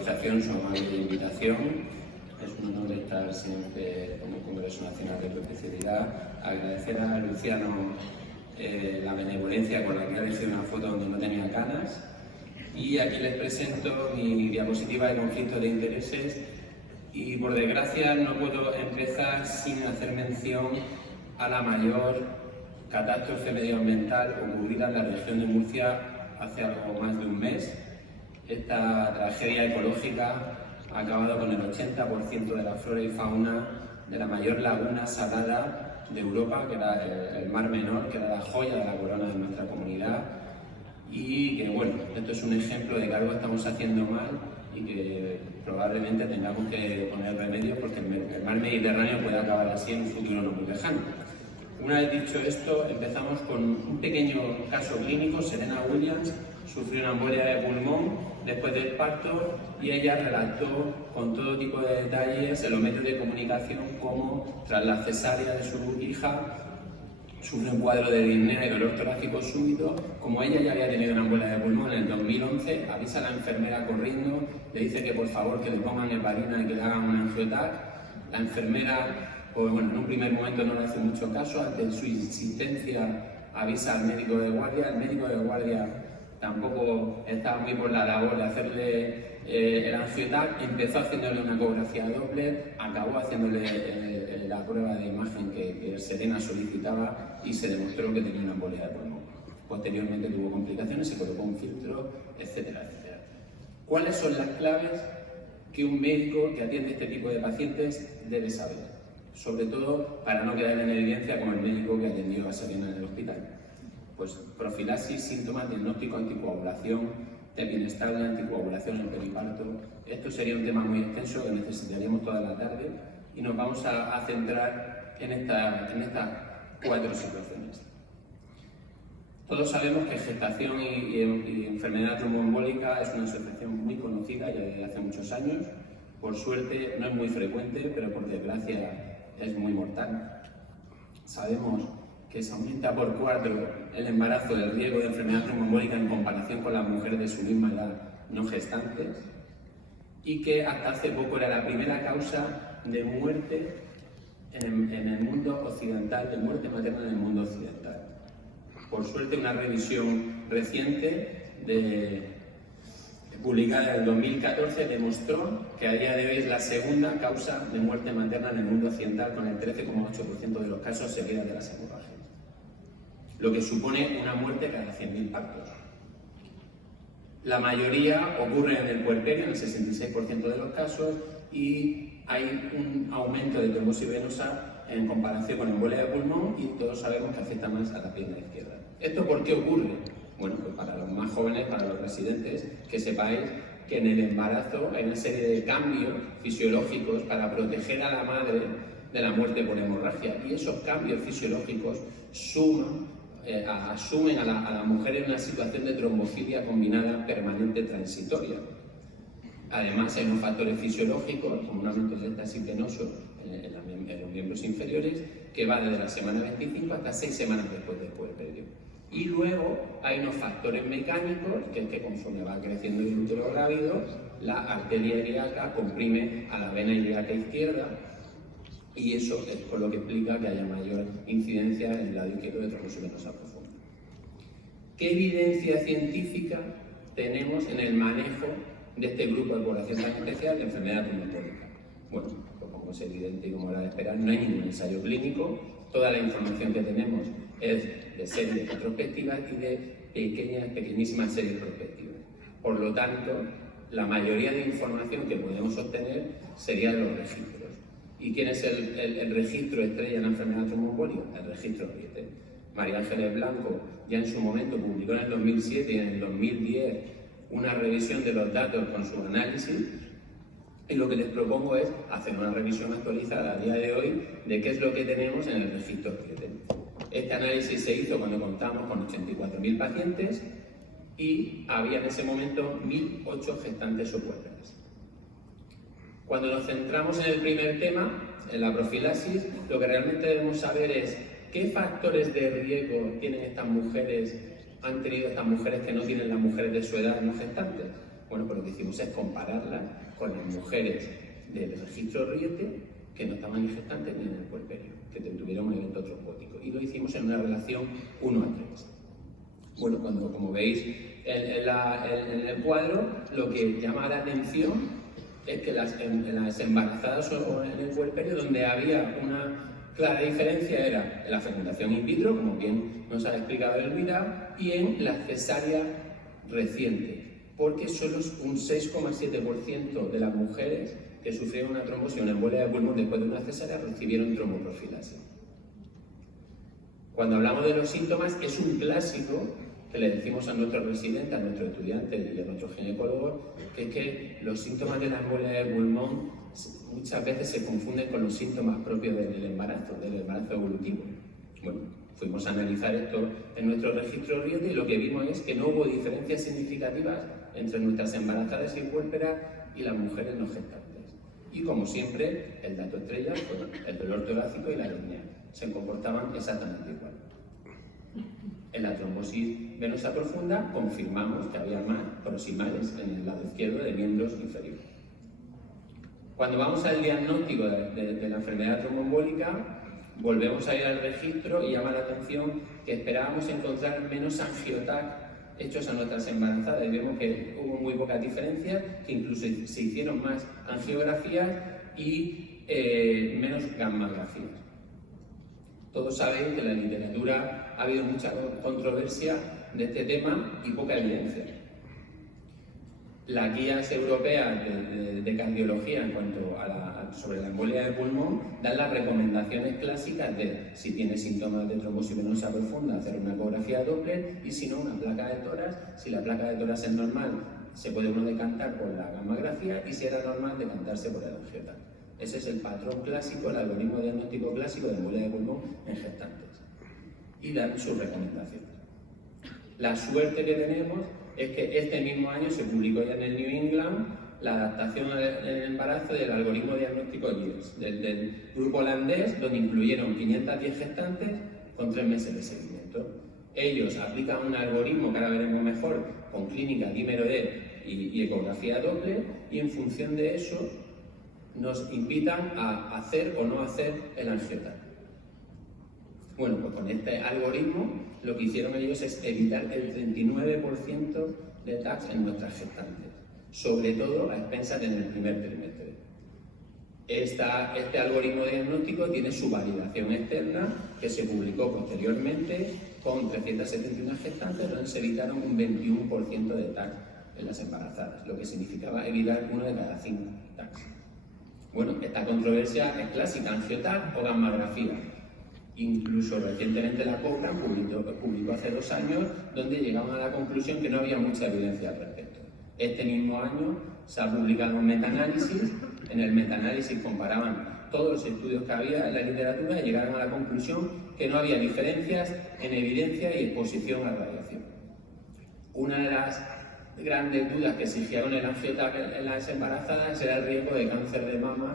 organización, su amable invitación. Es un honor estar siempre en el Congreso Nacional de Bioespecialidad. Agradecer a Luciano la benevolencia con la que ha elegido una foto donde no tenía canas. Y aquí les presento mi diapositiva de conflicto de intereses. Y por desgracia no puedo empezar sin hacer mención a la mayor catástrofe medioambiental ocurrida en la región de Murcia hace algo más de un mes. Esta tragedia ecológica ha acabado con el 80% de la flora y fauna de la mayor laguna salada de Europa, que era el Mar Menor, que era la joya de la corona de nuestra comunidad. Y que, bueno, esto es un ejemplo de que algo estamos haciendo mal y que probablemente tengamos que poner remedios porque el mar Mediterráneo puede acabar así en un futuro no muy lejano. Una vez dicho esto, empezamos con un pequeño caso clínico. Serena Williams sufrió una embolia de pulmón después del parto y ella relató con todo tipo de detalles en los medios de comunicación cómo, tras la cesárea de su hija, sufre un cuadro de disnea y dolor torácico súbito. Como ella ya había tenido una embolia de pulmón en el 2011, avisa a la enfermera corriendo, le dice que por favor que le pongan heparina y que le hagan un angiotac. La enfermera, pues bueno, en un primer momento no le hace mucho caso. Ante su insistencia avisa al médico de guardia. El médico de guardia tampoco estaba muy por la labor de hacerle el angiotac. Empezó haciéndole una ecografía Doppler, acabó haciéndole la prueba de imagen que Serena solicitaba y se demostró que tenía una embolia de pulmón. Posteriormente tuvo complicaciones, se colocó un filtro, etcétera, etcétera. ¿Cuáles son las claves que un médico que atiende este tipo de pacientes debe saber? Sobre todo para no quedar en evidencia como el médico que atendió a Serena en el hospital. Pues profilaxis, síntomas, diagnóstico, anticoagulación, TEP inestable, anticoagulación en periparto. Esto sería un tema muy extenso que necesitaríamos toda la tarde y nos vamos a centrar en estas 4 situaciones. Todos sabemos que gestación y enfermedad tromboembólica es una asociación muy conocida ya desde hace muchos años. Por suerte no es muy frecuente, pero por desgracia es muy mortal. Sabemos que se aumenta por 4 el embarazo del riesgo de enfermedad tromboembólica en comparación con las mujeres de su misma edad no gestantes y que hasta hace poco era la primera causa de muerte en el mundo occidental, de muerte materna en el mundo occidental. Por suerte, una revisión reciente publicada en el 2014 demostró que a día de hoy es la segunda causa de muerte materna en el mundo occidental, con el 13,8% de los casos seguidas de las hemorragias, lo que supone una muerte cada 100.000 partos. La mayoría ocurre en el puerperio, en el 66% de los casos, y hay un aumento de trombosis venosa en comparación con embolia de pulmón y todos sabemos que afecta más a la pierna izquierda. ¿Esto por qué ocurre? Bueno, pues para los más jóvenes, para los residentes, que sepáis que en el embarazo hay una serie de cambios fisiológicos para proteger a la madre de la muerte por hemorragia y esos cambios fisiológicos asumen a la mujer en una situación de trombofilia combinada permanente transitoria. Además, hay unos factores fisiológicos, como un aumento del éxtasis venoso en los miembros inferiores, que va desde la semana 25 hasta 6 semanas después del puerperio. Y luego hay unos factores mecánicos, que es que conforme va creciendo el útero grávido, la arteria ilíaca comprime a la vena ilíaca izquierda, y eso es por lo que explica que haya mayor incidencia en el lado izquierdo de trombosis venosa profunda. ¿Qué evidencia científica tenemos en el manejo de este grupo de población tan especial de enfermedad tromboembólica? Bueno, pues como es evidente y como era de esperar, no hay ningún ensayo clínico. Toda la información que tenemos es de series retrospectivas y de pequeñísimas series prospectivas. Por lo tanto, la mayoría de información que podemos obtener sería de los registros. ¿Y quién es el registro estrella en la enfermedad tromboembólica? El registro Richter. María Ángeles Blanco ya en su momento publicó en el 2007 y en el 2010 una revisión de los datos con su análisis, y lo que les propongo es hacer una revisión actualizada a día de hoy de qué es lo que tenemos en el registro Richter. Este análisis se hizo cuando contamos con 84.000 pacientes y había en ese momento 1.008 gestantes o puérperas. Cuando nos centramos en el primer tema, en la profilaxis, lo que realmente debemos saber es qué factores de riesgo tienen estas mujeres, han tenido estas mujeres que no tienen las mujeres de su edad no gestantes. Bueno, pues lo que hicimos es compararla con las mujeres del registro Riete que no estaban ni gestantes ni en el puerperio, que tuvieron un evento trombótico. Y lo hicimos en una relación 1:3. Bueno, como veis en el cuadro, lo que llama la atención es que en las embarazadas o en el puerperio, donde había una clara diferencia era en la fecundación in vitro, como bien nos ha explicado Elvira, y en la cesárea reciente, porque solo un 6,7% de las mujeres que sufrieron una trombosis o una embolia de pulmón después de una cesárea recibieron tromboprofilaxis. Cuando hablamos de los síntomas, es un clásico que le decimos a nuestros residentes, a nuestros estudiantes y a nuestros ginecólogos, que es que los síntomas de la embolia de pulmón muchas veces se confunden con los síntomas propios del embarazo evolutivo. Bueno, fuimos a analizar esto en nuestro registro Riete y lo que vimos es que no hubo diferencias significativas entre nuestras embarazadas y puérperas y las mujeres no gestantes. Y como siempre, el dato estrella fue el dolor torácico y la aritmia. Se comportaban exactamente igual. En la trombosis venosa profunda confirmamos que había más proximales en el lado izquierdo de miembros inferiores. Cuando vamos al diagnóstico de la enfermedad tromboembólica, volvemos a ir al registro y llama la atención que esperábamos encontrar menos angiotac hechos a nuestras embarazadas y vemos que hubo muy pocas diferencias, que incluso se hicieron más angiografías y menos gammografías. Todos sabéis que en la literatura ha habido mucha controversia de este tema y poca evidencia. Las guías europeas de cardiología en cuanto sobre la embolia de pulmón dan las recomendaciones clásicas de si tiene síntomas de trombosis venosa profunda hacer una ecografía Doppler y si no una placa de tórax. Si la placa de tórax es normal se puede uno decantar por la gammografía y si era normal decantarse por el angiotac. Ese es el patrón clásico, el algoritmo diagnóstico clásico de embolia de pulmón en gestantes y dan sus recomendaciones. La suerte que tenemos es que este mismo año se publicó ya en el New England la adaptación en el embarazo del algoritmo diagnóstico GIES, del grupo holandés, donde incluyeron 510 gestantes con 3 meses de seguimiento. Ellos aplican un algoritmo que ahora veremos mejor con clínica dímero D y ecografía Doppler y en función de eso nos invitan a hacer o no hacer el angiotac. Bueno, pues con este algoritmo lo que hicieron ellos es evitar el 39% de TACs en nuestras gestantes, sobre todo a expensas en el primer trimestre. Este algoritmo diagnóstico tiene su validación externa que se publicó posteriormente con 371 gestantes donde se evitaron un 21% de TACs en las embarazadas, lo que significaba evitar 1 de cada 5 TACs. Bueno, esta controversia es clásica, angiotac o gammografía. Incluso recientemente la Cochrane publicó hace 2 años donde llegaban a la conclusión que no había mucha evidencia al respecto. Este mismo año se ha publicado un metaanálisis. En el metaanálisis comparaban todos los estudios que había en la literatura y llegaron a la conclusión que no había diferencias en evidencia y exposición a radiación. Una de las grandes dudas que exigieron el angiotac en las embarazadas era el riesgo de cáncer de mama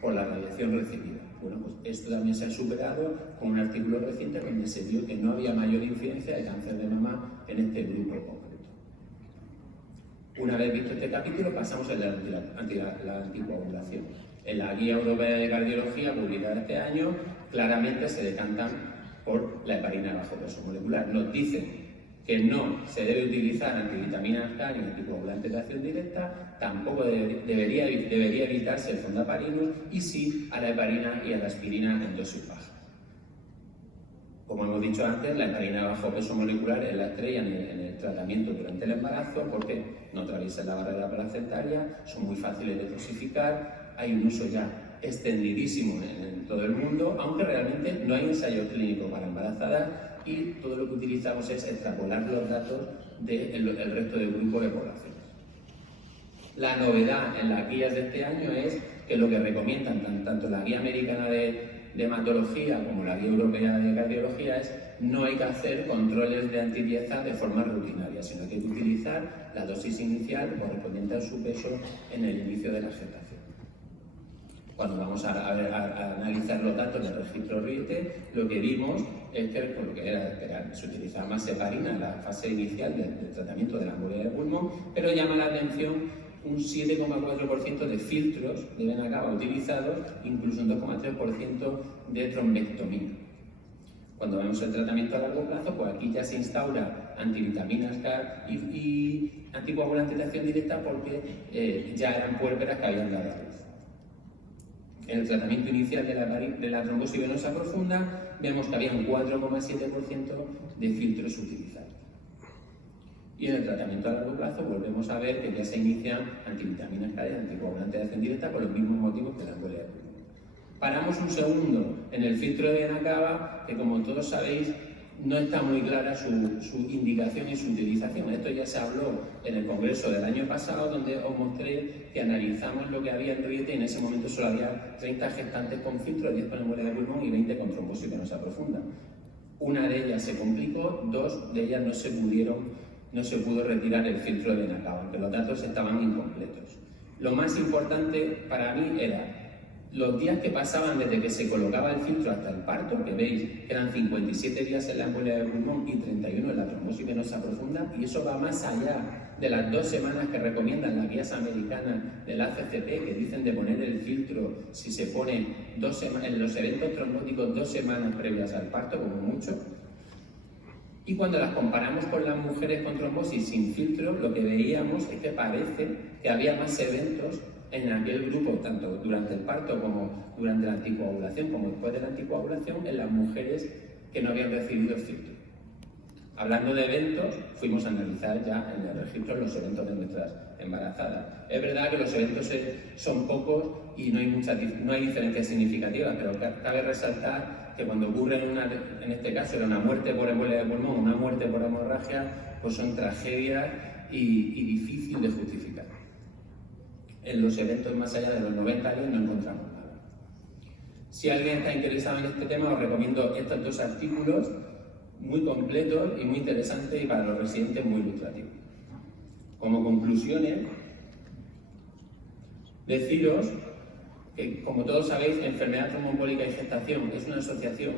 por la radiación recibida. Bueno, pues esto también se ha superado con un artículo reciente donde se vio que no había mayor incidencia de cáncer de mama en este grupo concreto. Una vez visto este capítulo, pasamos a la anticoagulación. En la Guía Europea de Cardiología, publicada este año, claramente se decantan por la heparina de bajo peso molecular. Nos dicen que no se debe utilizar antivitaminas K ni anticoagulantes de acción directa, tampoco debería evitarse el fondaparinus y sí a la heparina y a la aspirina en dosis bajas. Como hemos dicho antes, la heparina de bajo peso molecular es la estrella en el tratamiento durante el embarazo porque no atraviesan la barrera placentaria, son muy fáciles de dosificar, hay un uso ya extendidísimo en todo el mundo, aunque realmente no hay ensayos clínicos para embarazadas y todo lo que utilizamos es extrapolar los datos del resto del grupo de poblaciones. La novedad en las guías de este año es que lo que recomiendan tanto la guía americana de hematología como la guía europea de cardiología es no hay que hacer controles de antipieza de forma rutinaria, sino que hay que utilizar la dosis inicial correspondiente a su peso en el inicio de la gestación. Cuando vamos a analizar los datos del registro Riete, lo que vimos es que, por lo que era de esperar, se utilizaba más heparina en la fase inicial del tratamiento de la embolia de pulmón, pero llama la atención un 7,4% de filtros de vena cava utilizados, incluso un 2,3% de trombectomía. Cuando vemos el tratamiento a largo plazo, pues aquí ya se instaura antivitaminas K y anticoagulantes de acción directa porque ya eran puérperas que habían dado a luz. En el tratamiento inicial de la trombosis venosa profunda vemos que había un 4,7% de filtros utilizados. Y en el tratamiento a largo plazo volvemos a ver que ya se inician antivitaminas K y anticoagulantes de acción directa por los mismos motivos que la embolia de pulmón. Paramos un segundo en el filtro de vena cava, que como todos sabéis no está muy clara su indicación y su utilización. Esto ya se habló en el congreso del año pasado, donde os mostré que analizamos lo que había en Riete y en ese momento solo había 30 gestantes con filtro, 10 con embolia de pulmón y 20 con trombosis venosa profunda. Una de ellas se complicó, 2 de ellas no se pudo retirar el filtro de vena cava, aunque los datos estaban incompletos. Lo más importante para mí era los días que pasaban desde que se colocaba el filtro hasta el parto, que veis que eran 57 días en la embolia de pulmón y 31 en la trombosis venosa profunda, y eso va más allá de las 2 semanas que recomiendan las guías americanas del ACCP, que dicen de poner el filtro si se pone en los eventos trombóticos 2 semanas previas al parto, como mucho. Y cuando las comparamos con las mujeres con trombosis sin filtro, lo que veíamos es que parece que había más eventos en aquel grupo, tanto durante el parto como durante la anticoagulación, como después de la anticoagulación, en las mujeres que no habían recibido el filtro. Hablando de eventos, fuimos a analizar ya en el registro los eventos de nuestras embarazadas. Es verdad que los eventos son pocos y no hay diferencias significativas, pero cabe resaltar que cuando ocurre en este caso era una muerte por embolia de pulmón, una muerte por hemorragia, pues son tragedias y difícil de justificar. En los eventos más allá de los 90 días no encontramos nada. Si alguien está interesado en este tema, os recomiendo estos 2 artículos muy completos y muy interesantes y para los residentes muy ilustrativos. Como conclusiones, deciros que, como todos sabéis, enfermedad tromboembólica y gestación es una asociación,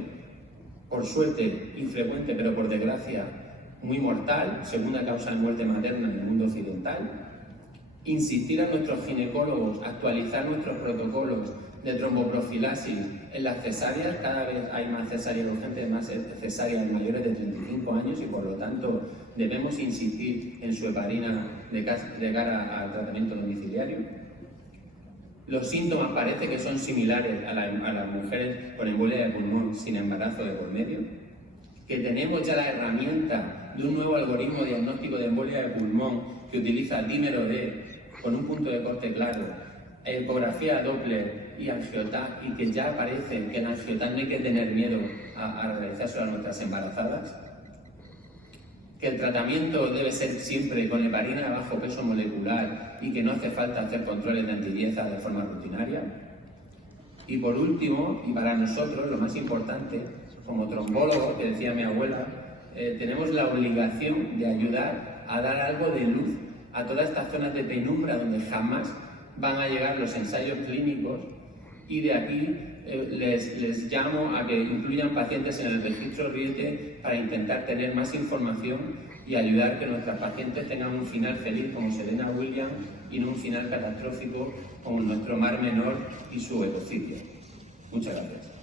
por suerte, infrecuente, pero por desgracia, muy mortal, segunda causa de muerte materna en el mundo occidental. Insistir a nuestros ginecólogos, actualizar nuestros protocolos de tromboprofilaxis en las cesáreas. Cada vez hay más cesáreas urgentes, más cesáreas en mayores de 35 años y por lo tanto debemos insistir en su heparina de cara al tratamiento domiciliario. Los síntomas parece que son similares a las mujeres con embolia de pulmón sin embarazo de por medio. Que tenemos ya la herramienta de un nuevo algoritmo diagnóstico de embolia de pulmón que utiliza dímero D con un punto de corte claro, ecografía Doppler y angioTAC, y que ya parece que en angioTAC no hay que tener miedo a realizárselo a nuestras embarazadas. Que el tratamiento debe ser siempre con heparina a bajo peso molecular y que no hace falta hacer controles de antidieza de forma rutinaria. Y por último, y para nosotros lo más importante, como trombólogos, que decía mi abuela, tenemos la obligación de ayudar a dar algo de luz a todas estas zonas de penumbra donde jamás van a llegar los ensayos clínicos, y de aquí les llamo a que incluyan pacientes en el registro Riete para intentar tener más información y ayudar a que nuestras pacientes tengan un final feliz como Serena Williams y no un final catastrófico como nuestro Mar Menor y su ecocidio. Muchas gracias.